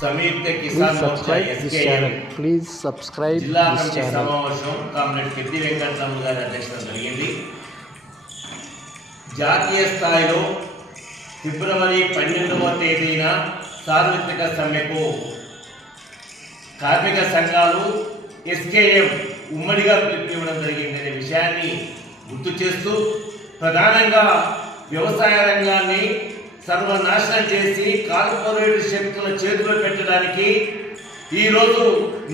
Samyukta Kisan Morcha please subscribe జిల్లా committee సమావేశం comrade Peddi Venkatarama గారి అధ్యక్షతన జరిగింది. జాతీయ స్థాయిలో ఫిబ్రవరి 12వ తేదీన సార్వత్రిక సమ్మెకు కార్మిక సంఘాలు ఎస్కేఎం ఉమ్మడిగా పిలుపునివ్వడం జరిగిందనే విషయాన్ని గుర్తు చేస్తూ ప్రధానంగా వ్యవసాయ రంగాన్ని సర్వనాశనం చేసి కార్పొరేట్ శక్తుల చేతిలో పెట్టడానికి ఈరోజు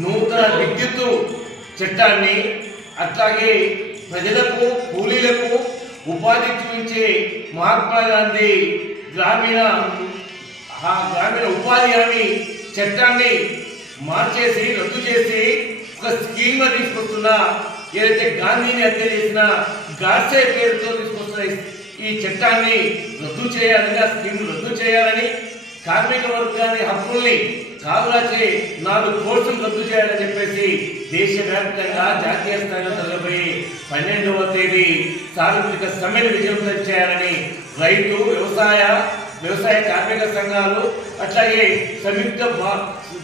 నూతన విద్యుత్ చట్టాన్ని అట్లాగే ప్రజలకు కూలీలకు ఉపాధి చూపించే మహాత్మా గాంధీ గ్రామీణ ఉపాధి హామీ చట్టాన్ని మార్చేసి రద్దు చేసి ఒక స్కీమ్గా తీసుకొస్తున్న ఏదైతే గాంధీని హత్య చేసిన గాడ్సే పేరుతో తీసుకొస్తున్న ఈ చట్టాన్ని రద్దు చేయాలని, ఆ స్కీమ్ రద్దు చేయాలని, కార్మిక వర్గాన్ని హక్కుల్ని కావులాచే 4 కోర్సులు రద్దు చేయాలని చెప్పేసి దేశవ్యాప్తంగా జాతీయ స్థాయిలో జరగబోయే 12వ తేదీ సార్వత్రిక సమ్మెను విజయవంతం చేయాలని రైతు వ్యవసాయ కార్మిక సంఘాలు అట్లాగే సంయుక్త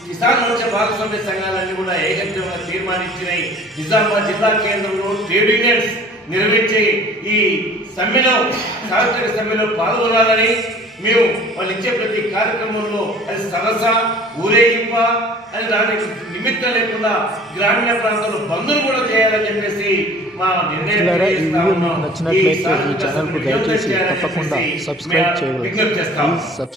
కిసాన్ మోర్చా భాగస్వామ్య సంఘాలన్నీ కూడా ఏకగ్రీవంగా తీర్మానించినాయి. నిజామాబాద్ జిల్లా కేంద్రంలో ట్రేడ్ యూనియన్స్ నిర్వహించే ఈ సమ్మెలో సార్వత్రిక సమ్మెలో పాల్గొనాలని, మేము వాళ్ళు ఇచ్చే ప్రతి కార్యక్రమంలో అది సరస ఊరేగింప అని దానికి నిమిత్తం లేకుండా గ్రామీణ ప్రాంతంలో బంధులు కూడా చేయాలని చెప్పేసి మా నిర్ణయం నచ్చినట్లయితే ఈ ఛానల్కు దయచేసి తప్పకుండా సబ్స్క్రైబ్ చేయండి.